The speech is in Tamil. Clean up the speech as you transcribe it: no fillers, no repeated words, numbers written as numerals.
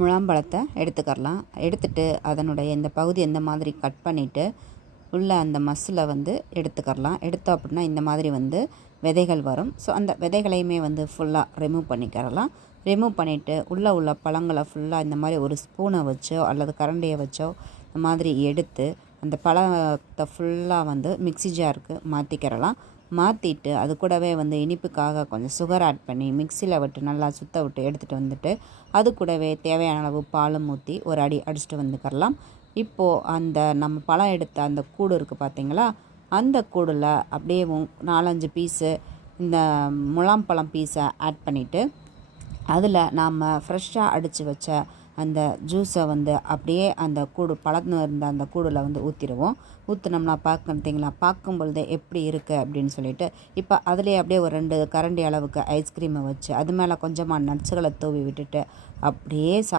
முலாம்பழத்தை எடுத்துக்கலாம். எடுத்துட்டு அதனுடைய இந்த பகுதி இந்த மாதிரி கட் பண்ணிவிட்டு உள்ள அந்த மஸ்ஸில் எடுத்துக்கலாம். எடுத்தோம் அப்படின்னா இந்த மாதிரி விதைகள் வரும். ஸோ அந்த விதைகளையுமே ஃபுல்லாக ரிமூவ் பண்ணிக்கிறலாம். ரிமூவ் பண்ணிவிட்டு உள்ள பழங்களை ஃபுல்லாக இந்த மாதிரி ஒரு ஸ்பூனை வச்சோ அல்லது கரண்டியை வச்சோ இந்த மாதிரி எடுத்து அந்த பழத்தை ஃபுல்லாக மிக்ஸி ஜாருக்கு மாற்றிக்கிறலாம். மாற்றிட்டு அது கூடவே இனிப்புக்காக கொஞ்சம் சுகர் ஆட் பண்ணி மிக்சியில் விட்டு நல்லா சுத்த விட்டு எடுத்துகிட்டு அது கூடவே தேவையான அளவு பாலும் ஊற்றி ஒரு அடி அடிச்சுட்டு வந்துக்கிறலாம். இப்போது அந்த நம்ம பழம் எடுத்த அந்த கூடு இருக்குது பார்த்தீங்களா, அந்த கூடில் அப்படியே 4-5 பீஸு இந்த முலாம்பழம் பீஸை ஆட் பண்ணிவிட்டு அதில் நாம் ஃப்ரெஷ்ஷாக அடித்து வச்ச அந்த ஜூஸை அப்படியே அந்த கூடு பழம் இருந்த அந்த கூடில் ஊற்றிடுவோம். ஊற்றினோம்னா பார்த்தீங்களா, பார்க்கும் பொழுதே எப்படி இருக்குது அப்படின்னு சொல்லிட்டு இப்போ அதுலேயே அப்படியே ஒரு 2 கரண்டி அளவுக்கு ஐஸ்கிரீமை வச்சு அது மேலே கொஞ்சமாக நட்ஸுகளை தூவி விட்டுட்டு அப்படியே